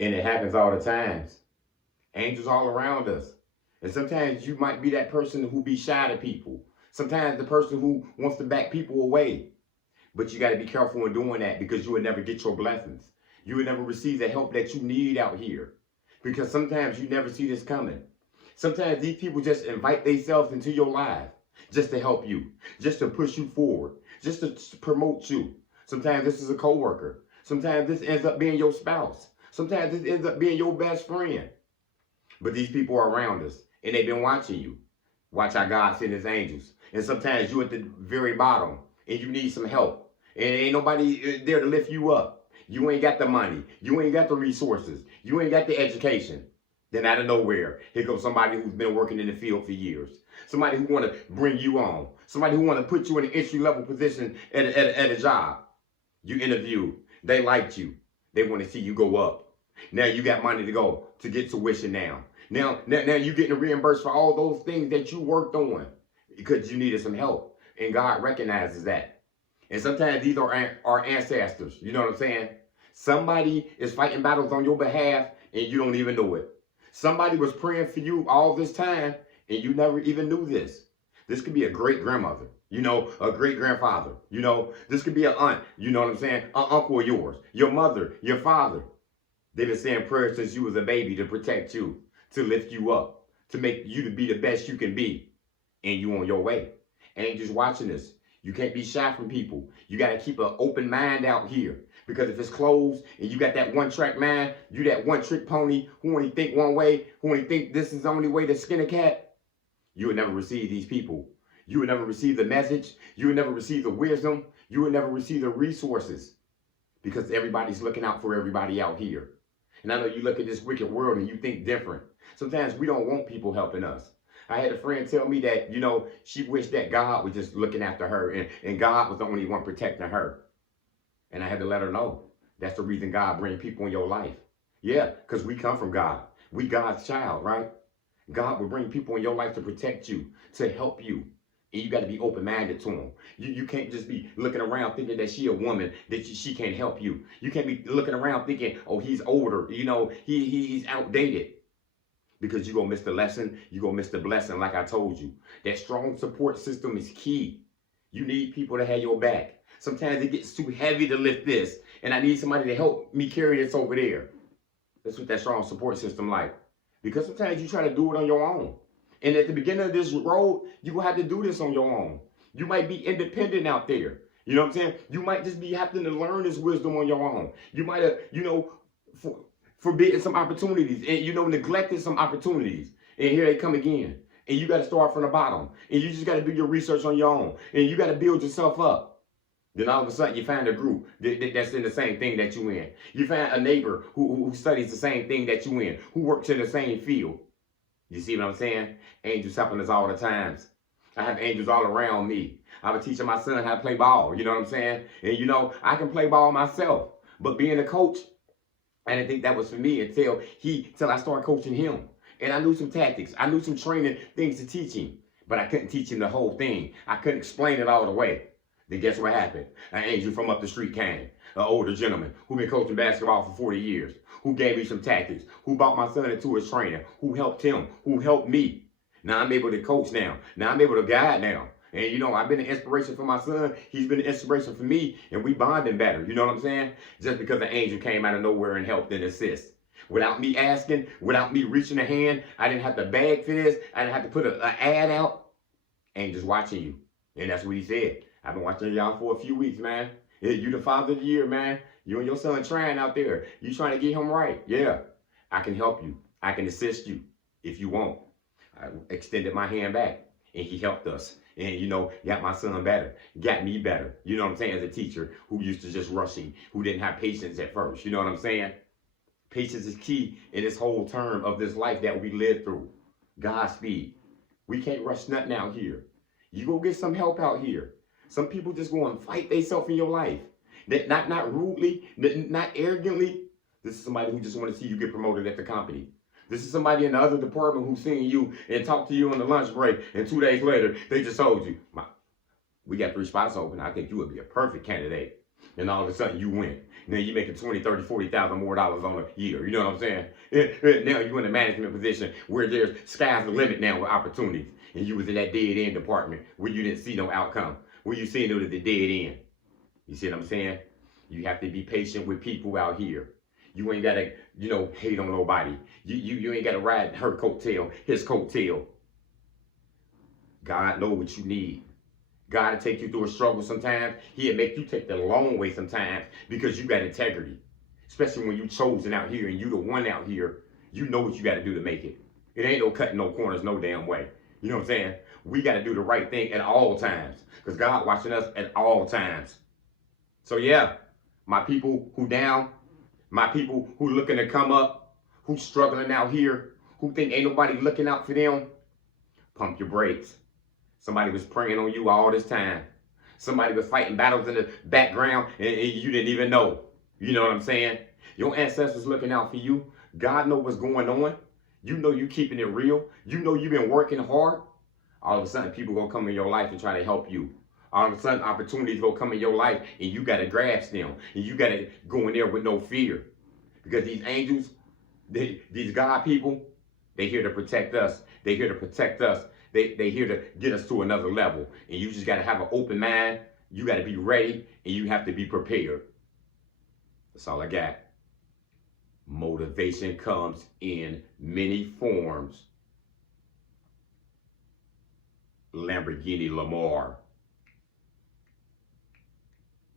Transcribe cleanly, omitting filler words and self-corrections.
And it happens all the times. Angels all around us. And sometimes you might be that person who be shy to people. Sometimes the person who wants to back people away. But you got to be careful in doing that because you will never get your blessings. You will never receive the help that you need out here. Because sometimes you never see this coming. Sometimes these people just invite themselves into your life just to help you, just to push you forward, just to promote you. Sometimes this is a coworker. Sometimes this ends up being your spouse. Sometimes this ends up being your best friend. But these people are around us and they've been watching you. Watch how God sent his angels. And sometimes you at the very bottom and you need some help. And ain't nobody there to lift you up. You ain't got the money. You ain't got the resources. You ain't got the education. Then out of nowhere, here goes somebody who's been working in the field for years. Somebody who want to bring you on. Somebody who want to put you in an entry level position at a job. You interviewed. They liked you. They want to see you go up. Now you got money to go to get tuition now. Now you're getting reimbursed for all those things that you worked on because you needed some help. And God recognizes that. And sometimes these are our ancestors. You know what I'm saying? Somebody is fighting battles on your behalf and you don't even know it. Somebody was praying for you all this time and you never even knew this. This could be a great grandmother, a great grandfather, this could be an aunt, you know what I'm saying? An uncle of yours, your mother, your father. They've been saying prayers since you was a baby to protect you, to lift you up, to make you to be the best you can be. And you on your way. And just watching this. You can't be shy from people. You got to keep an open mind out here. Because if it's closed and you got that one track mind, you that one trick pony who only think one way, who only think this is the only way to skin a cat, you would never receive these people. You would never receive the message. You would never receive the wisdom. You would never receive the resources. Because everybody's looking out for everybody out here. And I know you look at this wicked world and you think different. Sometimes we don't want people helping us. I had a friend tell me that, she wished that God was just looking after her and God was the only one protecting her. And I had to let her know that's the reason God brings people in your life. Yeah, because we come from God. We God's child, right? God will bring people in your life to protect you, to help you. And you got to be open-minded to them. You can't just be looking around thinking that she a woman, that she can't help you. You can't be looking around thinking, oh, he's older, he's outdated. Because you're going to miss the lesson, you're going to miss the blessing, like I told you. That strong support system is key. You need people to have your back. Sometimes it gets too heavy to lift this, and I need somebody to help me carry this over there. That's what that strong support system like. Because sometimes you try to do it on your own. And at the beginning of this road, you're going to have to do this on your own. You might be independent out there. You know what I'm saying? You might just be having to learn this wisdom on your own. You might have, forbidden some opportunities and, neglected some opportunities. And here they come again. And you got to start from the bottom. And you just got to do your research on your own. And you got to build yourself up. Then all of a sudden you find a group that's in the same thing that you in. You find a neighbor who studies the same thing that you in, who works in the same field. You see what I'm saying? Angels helping us all the times. I have angels all around me. I was teaching my son how to play ball. You know what I'm saying? And I can play ball myself. But being a coach, I didn't think that was for me until I started coaching him. And I knew some tactics. I knew some training things to teach him. But I couldn't teach him the whole thing. I couldn't explain it all the way. Then guess what happened? An angel from up the street came. An older gentleman who been coaching basketball for 40 years. Who gave me some tactics. Who brought my son into his training. Who helped him. Who helped me. Now I'm able to coach now. Now I'm able to guide now. And I've been an inspiration for my son. He's been an inspiration for me. And we bonding better. You know what I'm saying? Just because an angel came out of nowhere and helped and assist. Without me asking, without me reaching a hand, I didn't have to beg for this. I didn't have to put an ad out. Angels watching you. And that's what he said. I've been watching y'all for a few weeks, man. Yeah, you the father of the year, man. You and your son trying out there. You trying to get him right. Yeah. I can help you. I can assist you if you want. I extended my hand back and he helped us. And, got my son better, got me better. You know what I'm saying? As a teacher who used to just rushing, who didn't have patience at first. You know what I'm saying? Patience is key in this whole term of this life that we live through. Godspeed. We can't rush nothing out here. You go get some help out here. Some people just go and fight themselves in your life. Not rudely, not arrogantly. This is somebody who just want to see you get promoted at the company. This is somebody in the other department who's seeing you and talk to you on the lunch break, and 2 days later, they just told you, we got 3 spots open. I think you would be a perfect candidate. And all of a sudden, you win. Now you making 20, 30, 40,000 more dollars on a year. You know what I'm saying? Now you're in a management position where there's sky's the limit now with opportunities. And you was in that dead end department where you didn't see no outcome. Where you seen it was the dead end. You see what I'm saying? You have to be patient with people out here. You ain't gotta, hate on nobody. You ain't gotta ride her coattail, his coattail. God know what you need. God will take you through a struggle sometimes. He'll make you take the long way sometimes because you got integrity. Especially when you chosen out here and you the one out here, you know what you got to do to make it. It ain't no cutting no corners no damn way. You know what I'm saying? We got to do the right thing at all times because God watching us at all times. So yeah, my people who down, my people who looking to come up, who struggling out here, who think ain't nobody looking out for them, pump your brakes. Somebody was praying on you all this time. Somebody was fighting battles in the background and you didn't even know. You know what I'm saying? Your ancestors looking out for you. God know what's going on. You know you keeping it real. You know you've been working hard. All of a sudden people gonna come in your life and try to help you. All of a sudden opportunities gonna come in your life and you gotta grasp them. And you gotta go in there with no fear. Because these angels, these God people, they here to protect us. They here to protect us. They here to get us to another level. And you just got to have an open mind. You got to be ready and you have to be prepared. That's all I got. Motivation comes in many forms. Lamborghini Lamar.